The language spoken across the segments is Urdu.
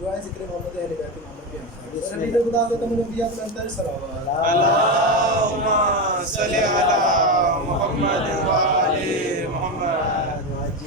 دعائیں ذکر محمد اہل بیت محمد کے انصار نبی خدا کو تم انبیاء پر انتر صلوات اللہم صلی علی محمد و آل محمد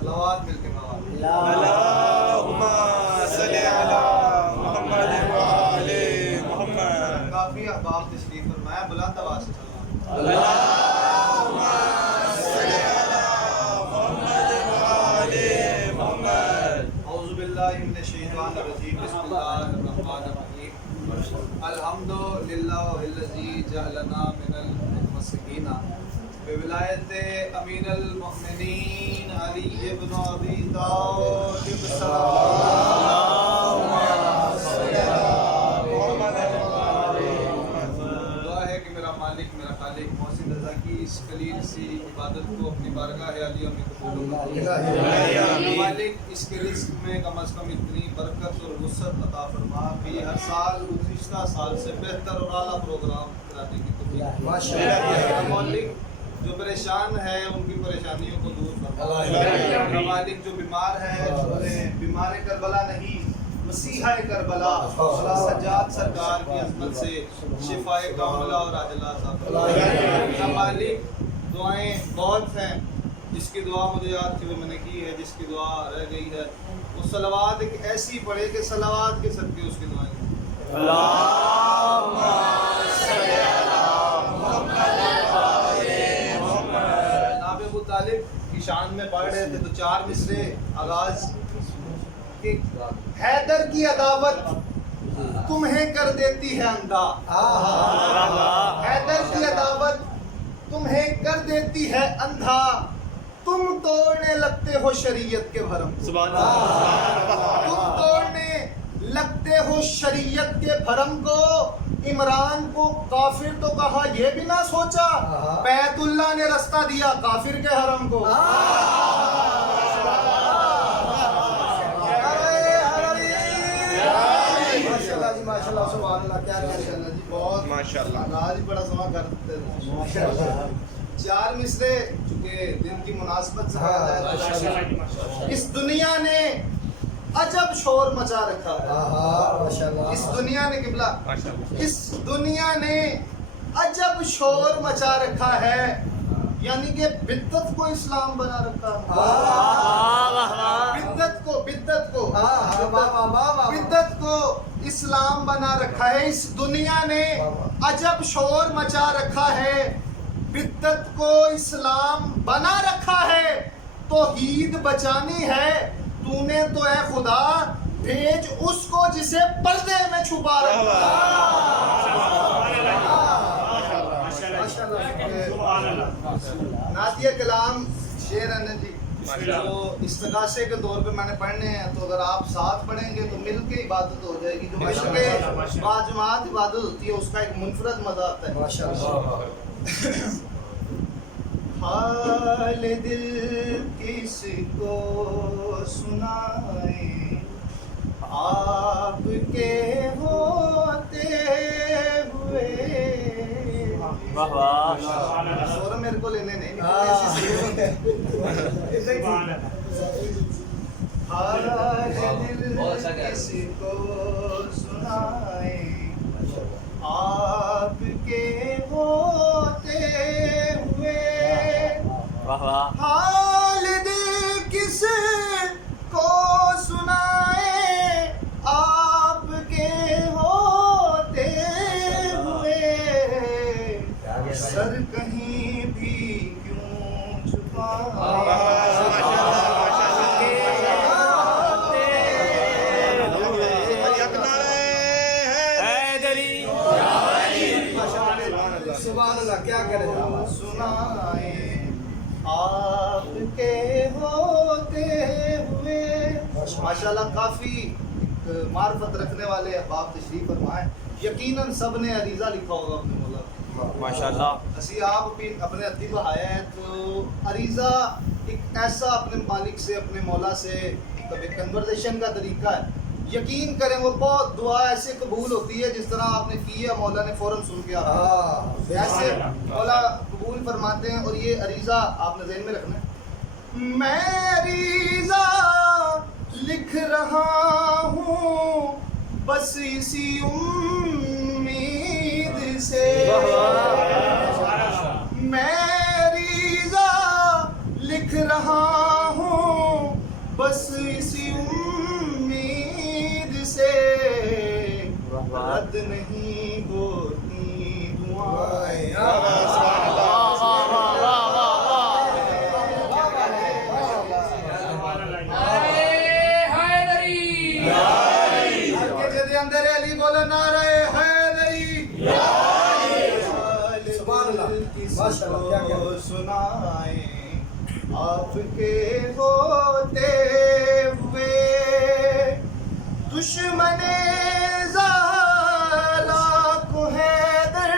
صلوات مل کے مواد اللہم صلی علی محمد و آل محمد کافی احباب تشریف فرمایا بلند آواز سے صلوات اللہم صلی علی محمد و آل محمد اعوذ باللہ من الشیطان الرجیم بسم اللہ الرحمن الرحیم الحمد للہ الذی جعلنا من المتمسکین بولایت امیر المؤمنین علی ابن ابی طالب دعا ہے کہ میرا مالک میرا خالق محسن رضا کی اس قلیل سی عبادت کو اپنی بارگاہ عالیہ میں قبول فرما۔ مالک اس کے رزق میں کم از کم اتنی برکت اور وسعت عطا فرما کہ ہر سال گزشتہ سال سے بہتر اور اعلیٰ پروگرام کرانے کی توفیق۔ مالک جو پریشان ہے ان کی پریشانیوں کو دور فرما۔ مالک جو بیمار ہے انہیں بیمار کربلا نہیں مسیحہ کربلا سجاد سرکار کی عظمت سے شفاء کاملہ اور عاجلہ عطا فرما۔ مالک دعائیں بہت ہیں، جس کی دعا مجھے یاد تھی وہ میں نے کی ہے، جس کی دعا رہ گئی ہے وہ صلوات ایک ایسی پڑھے کہ صلوات کے صدقے اس کی دعائیں اللہم صلی علی محمد و آل محمد۔ جناب ابو طالب کی شان میں پڑھ رہے تھے تو چار مصرے آغاز کہ حیدر کی عداوت تمہیں کر دیتی ہے اندھا، حیدر کی عداوت تمہیں کر دیتی ہے اندھا، تم توڑنے لگتے ہو شریعت کے بھرم کو، تم توڑنے لگتے ہو شریعت کے بھرم کو۔ عمران کو کافر تو کہا یہ بھی نہ سوچا، بیت اللہ نے رستہ دیا کافر کے حرم کو۔ ماشاءاللہ سبحان اللہ، کیا ماشاءاللہ جی، بہت ماشاءاللہ آج بڑا سما کرتے ہیں۔ چار مصرے چونکہ دن کی مناسبت سے اس دنیا نے عجب شور مچا رکھا ہے، اس دنیا نے قبلہ اس دنیا نے عجب شور مچا رکھا ہے، یعنی کہ بدعت کو اسلام بنا رکھا ہے، بدعت کو اسلام بنا رکھا ہے، اس دنیا نے عجب شور مچا رکھا ہے، بدعت کو اسلام بنا رکھا ہے، توحید بچانی ہے تو نے تو اے خدا بھیج اس کو جسے پردے میں چھپا رکھا ہے۔ نعتیہ کلام شعر ہے جی، جو استغاثے کے طور پہ میں نے پڑھنے ہیں، تو اگر آپ ساتھ پڑھیں گے تو مل کے عبادت ہو جائے گی۔ جو مشق باجماعت عبادت ہوتی ہے اس کا ایک منفرد مزہ آتا ہے۔ حال دل کس کو سنائیں آپ کے ہوتے ہوئے، سورہ میرے کو لینے نہیں حال دل کس کو سنائیں آپ کے ہوتے ہوئے، حال دل کس کو سنائیں آپ کے ہوتے ہوئے، سر کہیں بھی کیوں چھپائیں۔ سبحان اللہ، کیا کرے سنائیں آپ کے ہوتے ہوئے۔ ماشاءاللہ کافی معرفت رکھنے والے احباب تشریف فرمائیں، یقیناً سب نے عریضہ لکھا ہوگا اپنے مولا ماشاءاللہ۔ اسی آپ اپنے ہاتھی بہایا ہے، تو عریضہ ایک ایسا اپنے مالک سے اپنے مولا سے کنورزیشن کا طریقہ ہے، یقین کریں وہ بہت دعا ایسے قبول ہوتی ہے جس طرح آپ نے کی ہے مولا نے فوراً سن کے ایسے مولا قبول فرماتے ہیں۔ اور یہ عریضہ آپ نے ذہن میں رکھنا ہے، میں عریضہ لکھ رہا ہوں بس اسی امید سے میری لکھ رہا ہوں بس اسی امید سے رد نہیں ہوتی دعائیں اندر علی بولو نعرہ حیدری سبحان اللہ ماشاء اللہ کیا کیا سنائیں آپ کے ہوتے ہوئے دشمن زہرا کو حیدر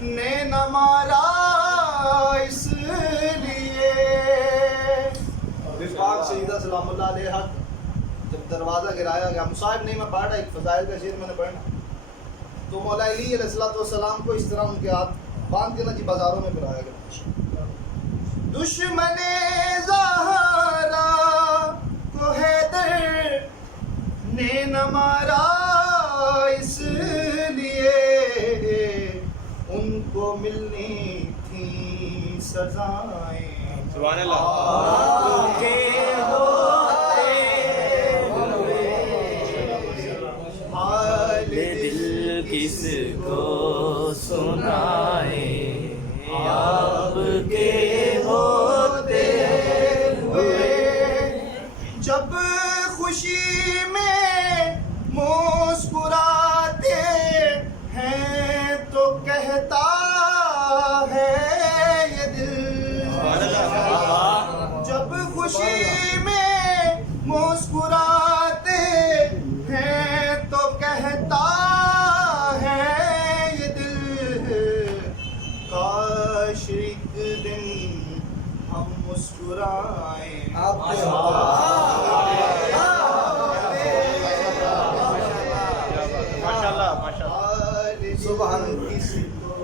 نے نہ مارا اس لیے پاک سیدہ سلام اللہ علیہ جب دروازہ گرایا گیا مصاحب نہیں میں پڑھ رہا ایک فضائل کا شعر میں نے پڑھنا تو مولا علی علیہ السلام کو اس طرح ان کے ہاتھ باندھ کے نا جی بازاروں میں پھرایا گیا دشمن زہرا کو حیدر نے نہ مارا اس لیے ان کو ملنی تھی سزائیں سبحان اللہ دل کس کو سنائے آپ کے ہوتے ہوئے جب خوشی میں مسکراتے ہیں تو کہتا ہے یہ دل جب خوشی میں مسکراتے ہیں تو کہتا ہے یہ دل کاش ایک دن ہم مسکرائیں آپ ماشاءاللہ ماشاءاللہ سبحان کسی کو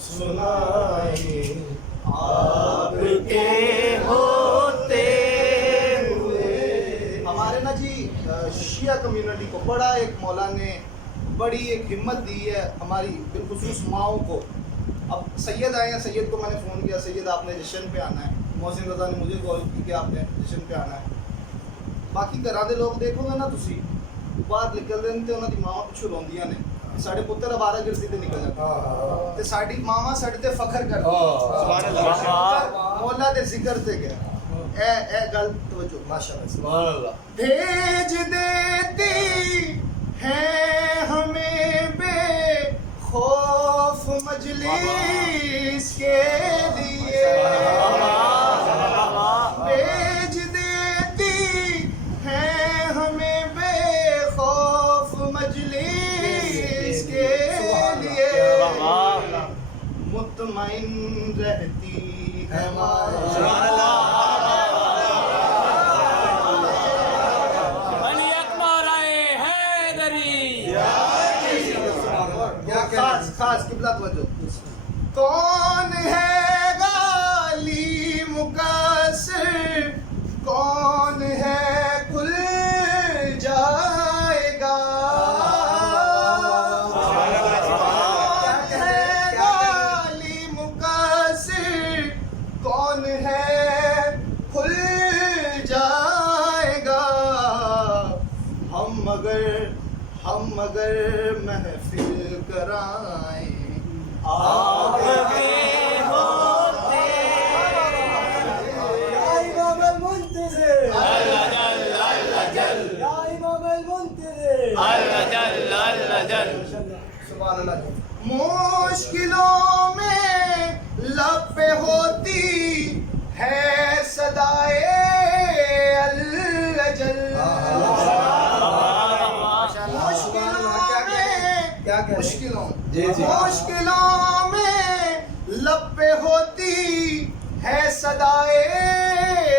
سنائیں آپ کے ہوتے ہوئے ہمارے نا جی شیعہ کمیونٹی کو بڑا ایک مولا نے بڑی ایک ہمت دی ہے ہماری بالخصوص ماؤں کو اب سید آئے ہیں سید کو میں نے فون کیا سید آپ نے جشن پہ آنا ہے محسن رضا نے مجھے کال کی کہ آپ نے جشن پہ آنا ہے باقی گھراں دے لوگ دیکھو گے نا تسی باہر نکل رہے تے انہاں دی ماواں پچھو روندیاں نے ساڈے پتر آوارہ گردی تے نکل جاندے تے ساڈی ماواں ساڈے تے فخر کردی سبحان اللہ مولا دے ذکر تے گیا اے گل توجہ ماشاء اللہ سبحان اللہ بھیج دیتی ہیں ہمیں بے خوف مجلس کے لیے بھیج دیتی ہیں ہمیں بے خوف مجلس کے لیے مطمئن رہتی ہے سبحان اللہ علی اکبر حیدری خاص خاص قبلہ توجہ کون ہے غالی مقصر کون ہے کھل جائے گا کون ہے غالی مقصر کون ہے کھل جائے گا ہم اگر محفل کرائیں آپ کے ہوتے یا امام المنتظر اللہ جل اللہ جل یا امام المنتظر اللہ جل اللہ جل سبحان اللہ مشکلوں میں لب پہ ہوتی ہے صدائے الجل مشکلوں میں لب پہ ہوتی ہے صدائے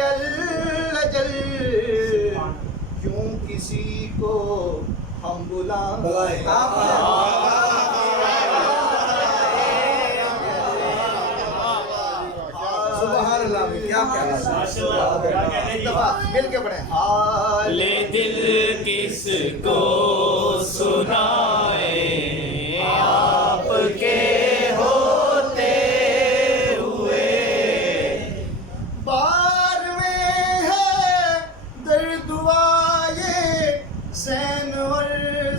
الجل کیوں کسی کو ہم بلائیں سبحان اللہ کیا ایک دفعہ مل کے پڑھیں حال لے دل کس کو سنائے آپ کے ہوتے ہوئے بار میں ہے درد آئے زین اور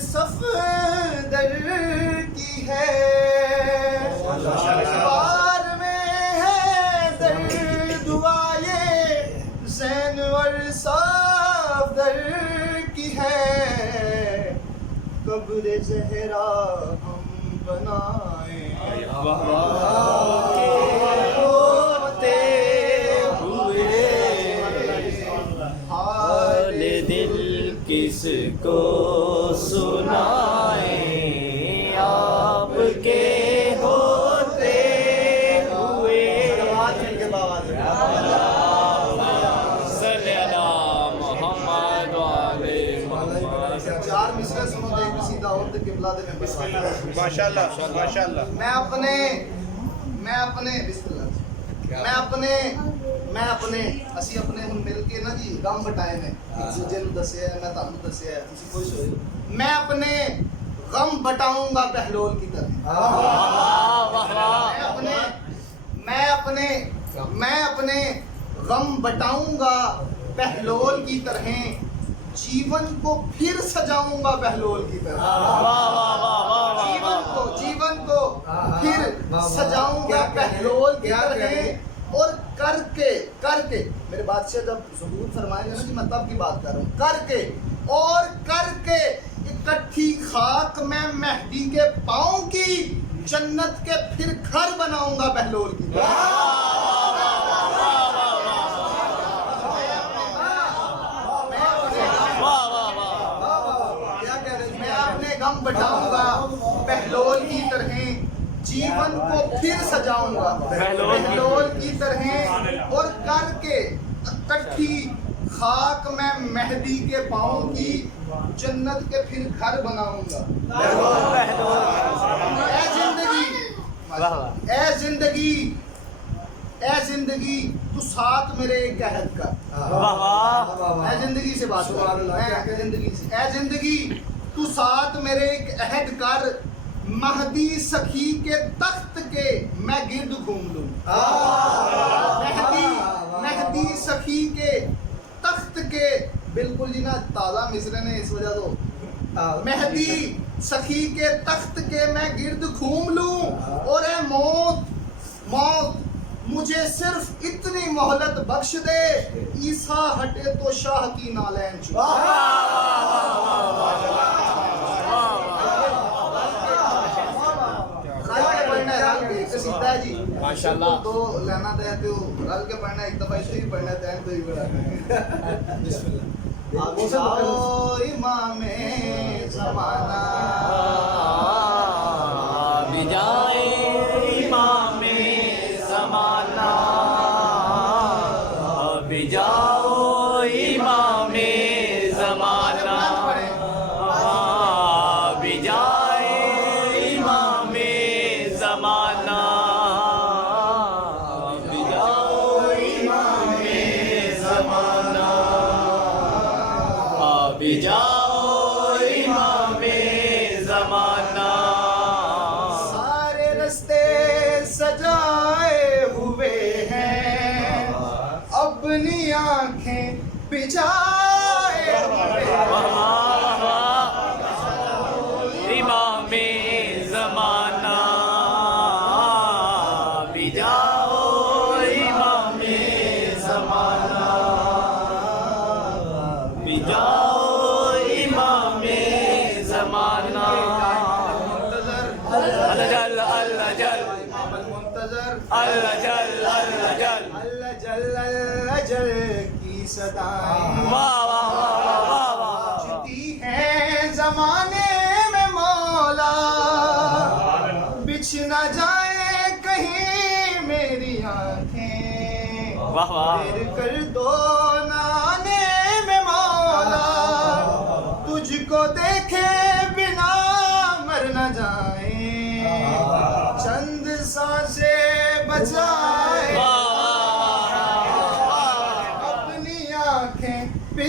صفدر کی ہے بار میں ہے درد آئے زین اور صفدر کی ہے قبر زہرا ہم بنائیں ہوتے حال دل کس کو سنائے آپ کے ہوتے ہوئے صلی اللہ محمد وعلى محمد. چار مصرع سنو دے کسی داؤد کے قبلہ دے میں بسم اللہ ماشاءاللہ ماشاءاللہ. میں اپنے اسی اپنے ہن مل کے نا جی غم بٹائے نے ایک دوجے نوں دسیا ہے میں تانوں دسیا ہے تسی خوش ہوئے میں اپنے غم بٹاؤں گا بہلول کی طرح میں اپنے غم بٹاؤں گا بہلول کی طرح جیون کو پھر سجاؤں گا بہلول کی طرح جیون کو پھر سجاؤں گا بہلول کی طرح اور کر کے میرے بادشاہ جب ظہور فرمائے گا نا کہ میں تب کی بات کر رہا ہوں کر کے اکٹھی خاک میں مہدی کے پاؤں کی جنت کے پھر گھر بناؤں گا بہلول کی میں اپنے غم بٹاؤں گا بہلول کی طرح جیون کو پھر سجاؤں گا بہلول کی طرح اور کر کے اکٹھی خاک میں مہدی کے پاؤں کی جنت کے پھر گھر بناؤں گا اے زندگی تو ساتھ میرے ایک عہد کر اے زندگی سے بات اے زندگی تو ساتھ میرے ایک عہد کر مہدی سخی کے تخت کے میں گرد گھوم لوں مہدی سخی کے تخت کے بالکل جی نا تازہ مصرع نے اس وجہ تو مہدی سخی کے تخت کے میں گرد گھوم لوں اور اے موت مجھے صرف اتنی مہلت بخش دے عیسیٰ ہٹے تو شاہ کی نالین چھو قصیدہ ہے جی ماشاءاللہ تو لینا دے تو رل کے پڑھنا ایک دفعہ اسے ہی پڑھنا ہے تو ہی پڑھنا اب جاؤ امام زمانہ اب جائے امام زمانہ اب جاؤ امام زمانہ اب جائے امام زمانہ اب جاؤ امام زمانہ اب جاؤ امام زمانہ سارے رستے سجائے ہوئے ہیں اپنی آنکھیں بجائے ہوئے امام زمانہ بھی جاؤ امام زمانہ بھی جاؤ امام زمانہ اللہ جل اللہ جل امام المنتظر اللہ جل اللہ جل اللہ جل اللہ جل کی صدائیں واہ واہ واہ واہ واہ جتی ہیں زمانے میں مولا بچھ نہ جائے کہیں میری آنکھیں واہ واہ پھر کر دو نانے میں مولا تجھ کو دیکھے بنا مر نہ جائیں چند سانسیں بچائے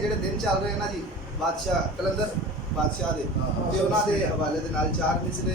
ਜਿਹੜੇ ਦਿਨ ਚੱਲ ਰਹੇ ਨਾ ਜੀ ਬਾਦਸ਼ਾਹ ਕਲੰਦਰ ਬਾਦਸ਼ਾਹ ਦੇ ਤੇ ਉਹਨਾਂ ਦੇ ਹਵਾਲੇ ਦੇ ਨਾਲ 4 ਮਿਸਰੇ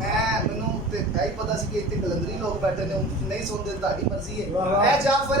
ਮੈਨੂੰ ਤੇ ਹੈ ਹੀ ਪਤਾ ਸੀ ਕਿ ਇੱਥੇ ਕਲੰਦਰੀ ਲੋਕ ਬੈਠੇ ਨੇ ਤੁਸੀਂ ਨਹੀਂ ਸੁਣਦੇ ਤੁਹਾਡੀ ਮਰਜ਼ੀ ਹੈ ਐ ਜਾਫਰ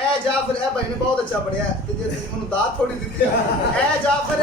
ਐ ਜਾਫਰ ਇਹ ਭਾਈ ਨੇ ਬਹੁਤ ਅੱਛਾ ਪੜਿਆ ਤੇ ਜੇ ਤੁਸੀਂ ਮੈਨੂੰ ਦਾਤ ਥੋੜੀ ਦਿੱਤੀ ਐ ਜਾਫਰ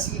ਅਸੀਂ